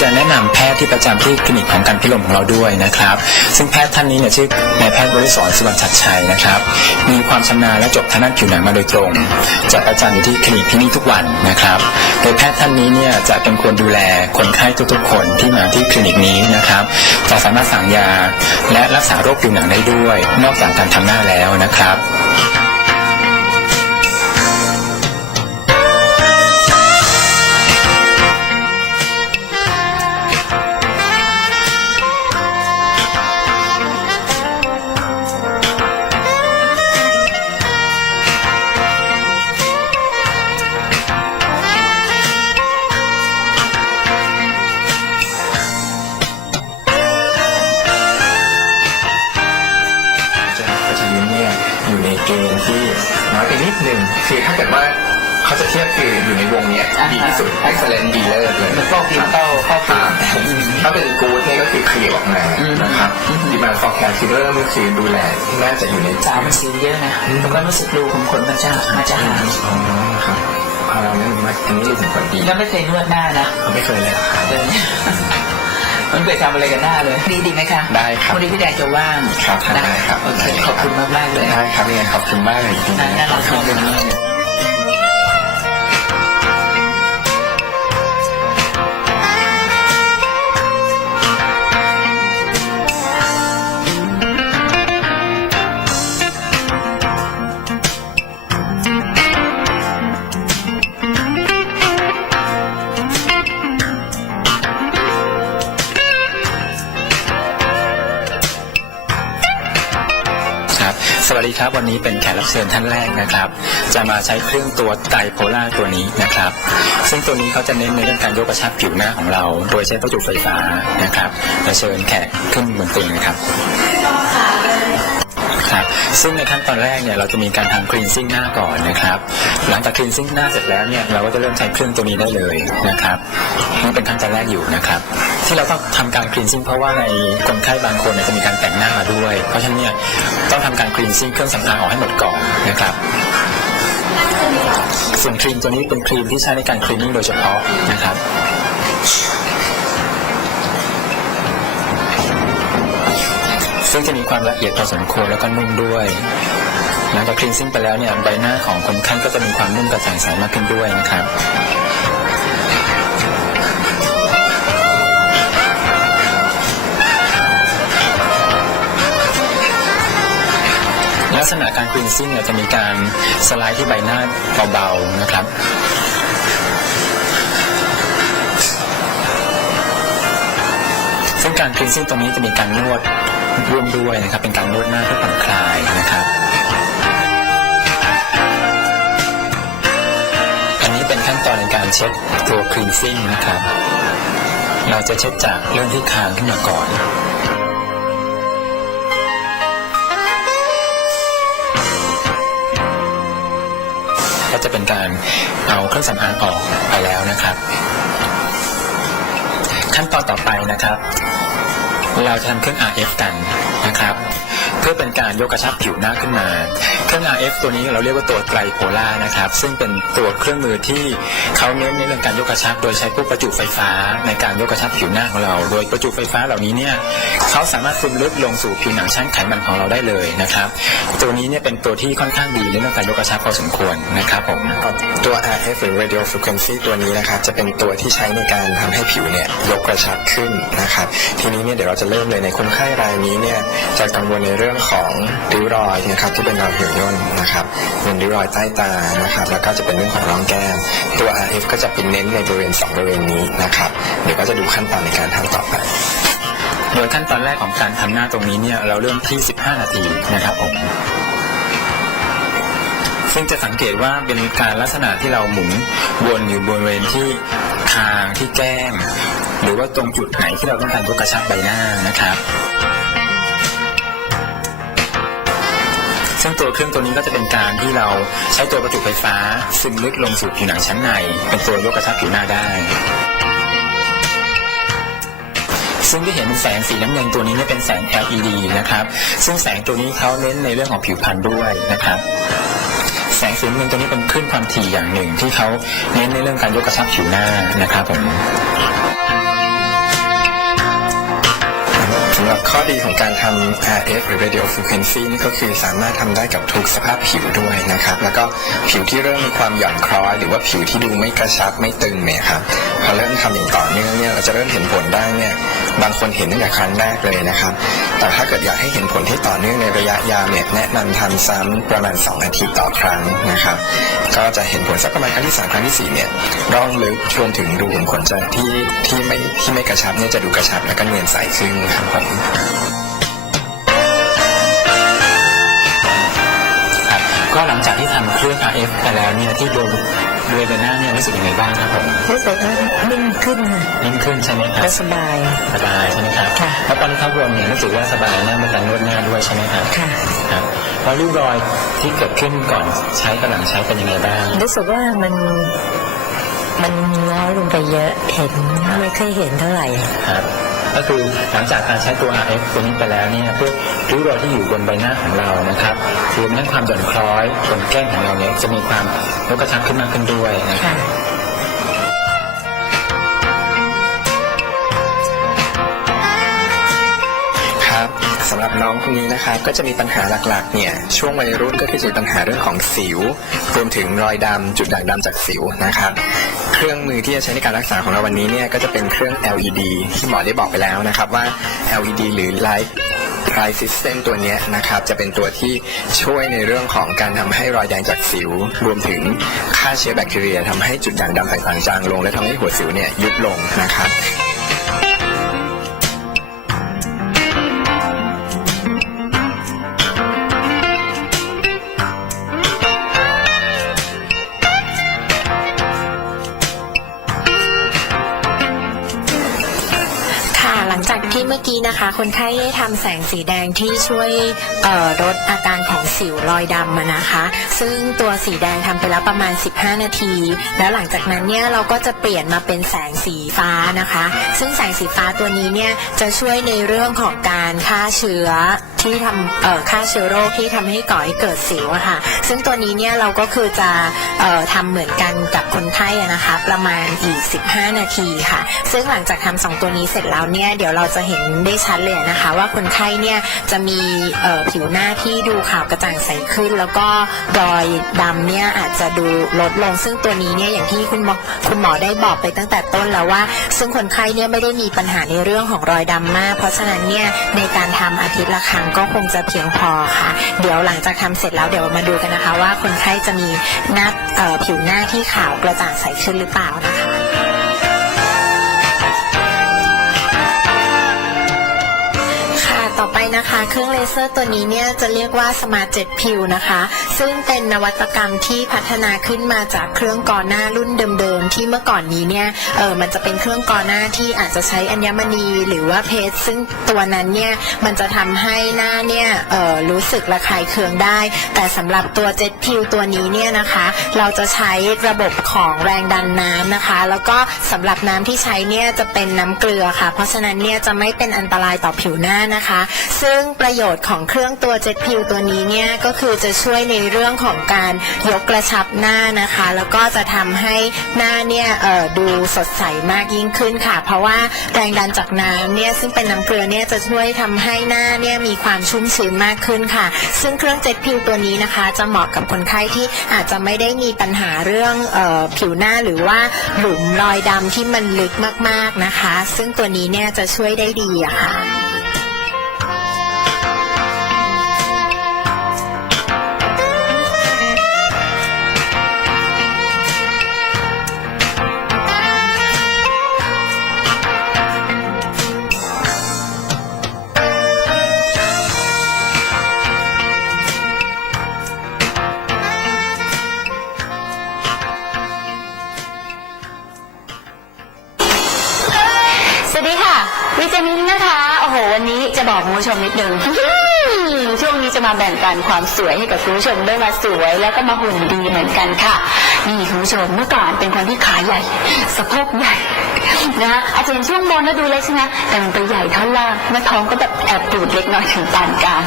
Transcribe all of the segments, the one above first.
จะแนะนำแพทย์ที่ประจำที่คลินิกของการพิลมของเราด้วยนะครับ ซึ่งแพทย์ท่านนี้เนี่ยชื่อนายแพทย์บริศรสุวรรณชัดชัยนะครับ มีความชำนาญและจบทางด้านผิวหนังมาโดยตรง จะประจำอยู่ที่คลินิกที่นี่ทุกวันนะครับ โดยแพทย์ท่านนี้เนี่ยจะเป็นคนดูแลคนไข้ทุกๆ คนที่มาที่คลินิกนี้นะครับ จะสามารถสั่งยาและรักษาโรคผิวหนังได้ด้วย นอกจากการทำหน้าแล้วนะครับ มาอืมนะครับอืมดีมาฟอร์แคร์คือเริ่มคือดูแลน่าจะอยู่ในสาวมันสีเยอะนะผมก็รู้สึกรูขุมขนมันจะมันจะหายอ๋อครับเอาเราเนี่ยมาอันนี้รู้สึกผลดีแล้วไม่เคยนวดหน้านะไม่เคยเลยครับเลยมันเคยทำอะไรกันหน้าเลย ดีดีไหมคะ ได้ครับวันนี้พี่แดงจะว่างครับนะได้ครับ โอเค ขอบคุณมากมากๆเลย ได้ครับยังไงขอบคุณมากเลยจริงๆน่าน่ารักมากเลย สวัสดีครับ วันนี้เป็นแขกรับเชิญท่านแรกนะครับ จะมาใช้เครื่องตัวไตรโพล่าตัวนี้นะครับ ซึ่งตัวนี้เขาจะเน้นในเรื่องการยกกระชับผิวหน้าของเรา โดยใช้ประจุไฟฟ้านะครับเชิญแขกขึ้นบนเตียงนะครับ ซึ่งในขั้นตอนแรกเนี่ยเราจะมีการทำคลีนซิ่งหน้าก่อนนะครับ หลังจากคลีนซิ่งหน้าเสร็จแล้วเนี่ยเราก็จะเริ่มใช้เครื่องตัวนี้ได้เลยนะครับนี่เป็นขั้นตอนแรกอยู่นะครับ ที่เราต้องทำการคลีนซิ่งเพราะว่าในคนไข้บางคนเนี่ยจะมีการแต่งหน้ามาด้วย เพราะฉะนั้นเนี่ยต้องทำการคลีนซิ่งเครื่องสำอางออกให้หมดก่อนนะครับส่วนครีมตัวนี้เป็นครีมที่ใช้ในการคลีนนิ่งโดยเฉพาะนะครับ ซึ่งจะมีความละเอียดพอสมควรแล้วก็นุ่มด้วยหลังจากคลีนซิ่งไปแล้วเนี่ยใบหน้าของคนไข้ก็จะมีความนุ่มกระจ่างใสมากขึ้นด้วยนะครับลักษณะการคลีนซิ่งเนี่ยจะมีการสไลด์ที่ใบหน้าเบาๆนะครับซึ่งการคลีนซิ่งตรงนี้จะมีการนวด ร่วมด้วยนะครับ เป็นการนวดหน้าเพื่อผ่อนคลายนะครับ อันนี้เป็นขั้นตอนในการเช็ดตัวคลีนซิ่งนะครับ เราจะเช็ดจากเรื่องที่คางขึ้นมาก่อนก็จะเป็นการเอาเครื่องสำอางออกไปแล้วนะครับ ขั้นตอนต่อไปนะครับ เราทำเครื่อง RF กันนะครับ เพื่อเป็นการยกกระชับผิวหน้าขึ้นมา รื่อง RF ตัวนี้เราเรียกว่าตัวไตรโพล่านะครับ ซึ่งเป็นตัวเครื่องมือที่เขาเน้นในเรื่องการยกกระชับ โดยใช้พวกประจุไฟฟ้าในการยกกระชับผิวหน้าของเรา โดยประจุไฟฟ้าเหล่านี้เนี่ยเขาสามารถซึมลึกลงสู่ผิวหนังชั้นไขมันของเราได้เลยนะครับ ตัวนี้เนี่ยเป็นตัวที่ค่อนข้างดีในเรื่องการยกกระชับพอสมควรนะครับผมตัว RF หรือ Radio Frequency ตัวนี้นะครับจะเป็นตัวที่ใช้ในการทำให้ผิวเนี่ยยกกระชับขึ้นนะครับทีนี้เนี่ยเดี๋ยวเราจะเริ่มเลยในคนไข้รายนี้เนี่ยจะกังวลในเรื่องของริ้วรอยนะครับที่เป็นรอยเหี่ยวย่นนะครับเป็นริ้วรอยใต้ตานะครับแล้วก็จะเป็นเรื่องของร่องแก้มตัว RF ก็จะเป็นเน้นในบริเวณสองบริเวณนี้นะครับเดี๋ยวก็จะดูขั้นตอนในการทำต่อไปโดยขั้นตอนแรกของการทำหน้าตรงนี้เนี่ยเราเริ่มที่ 15 นาทีนะครับผมซึ่งจะสังเกตว่าเป็นการลักษณะที่เราหมุนวนอยู่บริเวณที่คางที่แก้มหรือว่าตรงจุดไหนที่เราต้องการยกกระชับใบหน้านะครับ ซึ่งตัวเครื่องตัวนี้ก็จะเป็นการที่เราใช้ตัวประจุไฟฟ้า ซึมลึกลงสู่ผิวหนังชั้นใน เป็นตัวยกกระชับผิวหน้าได้ซึ่งที่เห็นเป็นแสงสีน้ำเงินตัวนี้เนี่ยเป็นแสง LED นะครับ ซึ่งแสงตัวนี้เขาเน้นในเรื่องของผิวพรรณด้วยนะครับ แสงสีน้ำเงินตัวนี้เป็นคลื่นความถี่อย่างหนึ่งที่เขาเน้นในเรื่องการยกกระชับผิวหน้านะครับผมำหรับข้อดีของการทำ RF หรือ radio frequency นี่ก็คือสามารถทำได้กับทุกสภาพผิวด้วยนะครับ แล้วก็ผิวที่เริ่มมีความหย่อนคล้อย หรือว่าผิวที่ดูไม่กระชับไม่ตึงเนี่ยครับพอเริ่มทำอย่างต่อเนื่องเนี่ยเราจะเริ่มเห็นผลได้เนี่ยบางคนเห็นตั้งแต่ครั้งแรกเลยนะครับ แต่ถ้าเกิดอยากให้เห็นผลที่ต่อเนื่องในระยะยาวเนี่ยแนะนำทำซ้ำประมาณ 2 อาทิตย์ต่อครั้งนะครับ ก็จะเห็นผลสักประมาณครั้งที่สามครั้งที่สี่เนี่ยร่องลึกรวมถึงรูขุมขนจะที่ที่ไม่ที่ไม่กระชับเนี่ยจะดูกระชับแล้วก็เนียนใสขึ้นครับผมครับก็หลังจากที่ทำเครื่อง RF ไปแล้วเนี่ยที่โดนบริเวณหน้าเนี่ยรู้สึกยังไงบ้างครับผมรู้สึกว่านิ่งขึ้นค่ะนิ่งขึ้นใช่ไหมครับและสบายสบายใช่ไหมครับค่ะแล้วตอนที่เขารวมเนี่ยรู้สึกว่าสบายหน้าไม่การนวดหน้าด้วยใช่ไหมครับค่ะครับแล้วริ้วรอยที่เกิดขึ้นก่อนใช้กับหลังใช้เป็นยังไงบ้างรู้สึกว่ามันมันน้อยลงไปเยอะเห็นไม่เคยเห็นเท่าไหร่ครับ ก็คือหลังจากการใช้ตัว RF ตัวนี้ไปแล้วเนี่ยพวกริ้วรอยที่อยู่บนใบหน้าของเรานะครับรวมทั้งความหย่อนคล้อยบนแก้มของเราเนี่ยจะมีความลดกระชับขึ้นมากขึ้นด้วยนะครับ สำหรับน้องคนนี้นะครับก็จะมีปัญหาหลักๆเนี่ยช่วงวัยรุ่นก็คือจะมีปัญหาเรื่องของสิว รวมถึงรอยดำจุดด่างดำจากสิวนะครับเครื่องมือที่จะใช้ในการรักษาของเราวันนี้เนี่ยก็จะเป็นเครื่อง LED ที่หมอได้บอกไปแล้วนะครับว่า LED หรือ Light Light System ตัวนี้นะครับจะเป็นตัวที่ช่วยในเรื่องของการทำให้รอยแดงจากสิว รวมถึงฆ่าเชื้อแบคทีเรียทำให้จุดด่างดำต่างๆจางลง และทำให้หัวสิวเนี่ยยุบลงนะครับ กี้นะคะคนไข้ได้ทำแสงสีแดงที่ช่วยลดอาการของสิวรอยดำมานะคะ ซึ่งตัวสีแดงทำไปแล้วประมาณ 15 นาที แล้วหลังจากนั้นเนี่ยเราก็จะเปลี่ยนมาเป็นแสงสีฟ้านะคะ ซึ่งแสงสีฟ้าตัวนี้เนี่ยจะช่วยในเรื่องของการฆ่าเชื้อที่ทำเอ่อฆ่าเชื้อโรคที่ทำให้ก่อให้เกิดสิวอะค่ะ ซึ่งตัวนี้เนี่ยเราก็คือจะเอ่อทำเหมือนกันกับคนไข้นะคะ ประมาณอีก 15 นาทีค่ะ ซึ่งหลังจากทำสองตัวนี้เสร็จแล้วเนี่ยเดี๋ยวเราจะเห็นได้ชัดเลยนะคะ ว่าคนไข้เนี่ยจะมีเอ่อผิวหน้าที่ดูขาวกระจ่างใสขึ้น แล้วก็รอยดำเนี่ยอาจจะดูลดลง ซึ่งตัวนี้เนี่ยอย่างที่คุณหมอคุณหมอได้บอกไปตั้งแต่ต้นแล้วว่า ซึ่งคนไข้เนี่ยไม่ได้มีปัญหาในเรื่องของรอยดำมาก เพราะฉะนั้นเนี่ยในการทำอาทิตย์ละครั้งก็คงจะเพียงพอค่ะ เดี๋ยวหลังจากทำเสร็จแล้วเดี๋ยวมาดูกันนะคะ ว่าคนไข้จะมีหน้าผิวหน้าที่ขาวกระจ่างใสขึ้นหรือเปล่านะคะ นะคะ เครื่องเลเซอร์ตัวนี้เนี่ยจะเรียกว่า Smart Jet p i l นะคะ ซึ่งเป็นนวัตกรรมที่พัฒนาขึ้นมาจากเครื่องกอหน้ารุ่นเดิมๆ ที่เมื่อก่อนนี้เนี่ยเออมันจะเป็นเครื่องกอหน้าที่อาจจะใช้อัญมณีหรือว่าเพชรซึ่งตัวนั้นเนี่ยมันจะทำให้หน้าเนี่ยเออรู้สึกระคายเคืองได้ แต่สำหรับตัว Jet p i l ตัวนี้เนี่ยนะคะ เราจะใช้ระบบของแรงดันน้ำนะคะ แล้วก็สำหรับน้ำที่ใช้เนี่ยจะเป็นน้ำเกลือค่ะ เพราะฉะนั้นเนี่ยจะไม่เป็นอันตรายต่อผิวหน้านะคะซึ่งประโยชน์ของเครื่องตัวเจ็ตพิวตัวนี้เนี่ยก็คือจะช่วยในเรื่องของการยกกระชับหน้านะคะ แล้วก็จะทำให้หน้าเนี่ยดูสดใสมากยิ่งขึ้นค่ะ เพราะว่าแรงดันจากน้ำเนี่ยซึ่งเป็นน้ำเกลือเนี่ยจะช่วยทำให้หน้าเนี่ยมีความชุ่มชื้นมากขึ้นค่ะ ซึ่งเครื่องเจ็ตพิวตัวนี้นะคะ จะเหมาะกับคนไข้ที่อาจจะไม่ได้มีปัญหาเรื่องออผิวหน้าหรือว่าหลุมรอยดำที่มันลึกมากๆนะคะ ซึ่งตัวนี้เนี่ยจะช่วยได้ดีอะค่ะ จะบอกคุณผู้ชมนิดนึง ช่วงนี้จะมาแบ่งปันความสวยให้กับคุณผู้ชมได้มาสวย แล้วก็มาหุ่นดีเหมือนกันค่ะ นี่คุณผู้ชมเมื่อก่อนเป็นคนที่ขาใหญ่ สะโพกใหญ่นะอาจจะเห็นช่วงบนแล้วดูเล็กใช่ไหมแต่มันไปใหญ่ท่อนล่างเมื่ท้องก็แบบแอบตูดเล็กน้อยถึงปานกลาง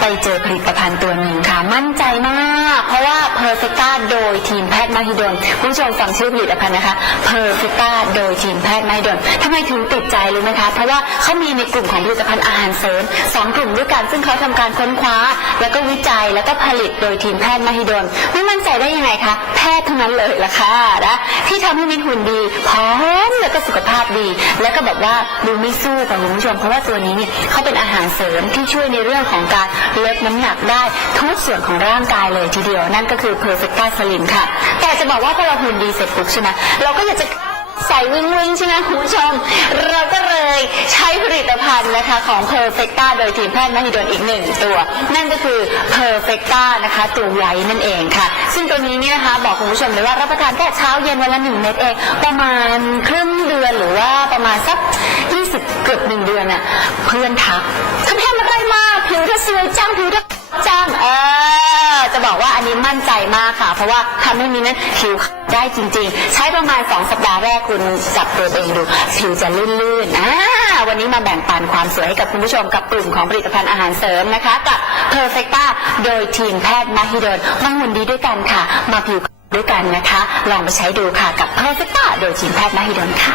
ไปเจอผลิตภัณฑ์ตัวหนึ่งค่ะ มั่นใจมาก เพราะว่า Perfecta โดยทีมแพทย์มหิดลคุณผู้ชมฟังชื่อผลิตภัณฑ์นะคะ Perfecta โดยทีมแพทย์มหิดลทำไมถึงติดใจรู้ไหมคะ เพราะว่าเขามีในกลุ่มของผลิตภัณฑ์อาหารเสริมสองกลุ่มด้วยกันซึ่งเขาทำการค้นคว้า แล้วก็วิจัยแล้วก็ผลิตโดยทีมแพทย์มหิดลไม่มั่นใจได้ยังไงคะแพทย์เท่านั้นเลยล่ะค่ะนะที่ทำให้มินหุ่นดีพร้อมแล้วก็สุขภาพดี แล้วก็แบบว่าดูไม่สู้กับคุณผู้ชมเพราะว่าตัวนี้เนี่ยเขาเป็นอาหารเสริมที่ช่วยในเรื่องของการลดน้ำหนักได้ทุกส่วนของร่างกายเลยทีเดียว นั่นก็คือ Perfecta Slim ค่ะ แต่จะบอกว่าพอเราหุ่นดีเสร็จปุ๊บใช่ไหมเราก็อยากจะใส่วิงวิงใช่ไหมคุณผู้ชม เราก็เลยใช้ผลิตภัณฑ์นะคะของ Perfecta โดยทีมแพทย์มหิดลอีกหนึ่งตัว นั่นก็คือ Perfecta นะคะตัวไว้นั่นเองค่ะ ซึ่งตัวนี้เนี่ยนะคะบอกคุณผู้ชมเลยว่ารับประทานแค่เช้าเย็นวันละหนึ่งเม็ดเอง ประมาณครึ่งเดือนหรือว่าประมาณสัก 20 เกือบหนึ่งเดือนน่ะเพื่อนทักทำไม ผิวเธอสวยจังผิวเธอจังเออจะบอกว่าอันนี้มั่นใจมากค่ะ เพราะว่าทำให้มีนั้นผิวได้จริง ๆ ใช้ประมาณสองสัปดาห์แรกคุณจับตัวเองดู ผิวจะลื่นๆอ่าวันนี้มาแบ่งปันความสวยให้กับคุณผู้ชมกับกลุ่มของผลิตภัณฑ์อาหารเสริมนะคะกับ Perfecta โดยทีมแพทย์มฮิเดนมาหุ่นดีด้วยกันค่ะ มาผิวด้วยกันนะคะ ลองไปใช้ดูค่ะกับ Perfecta โดยทีมแพทย์มฮิเดนค่ะ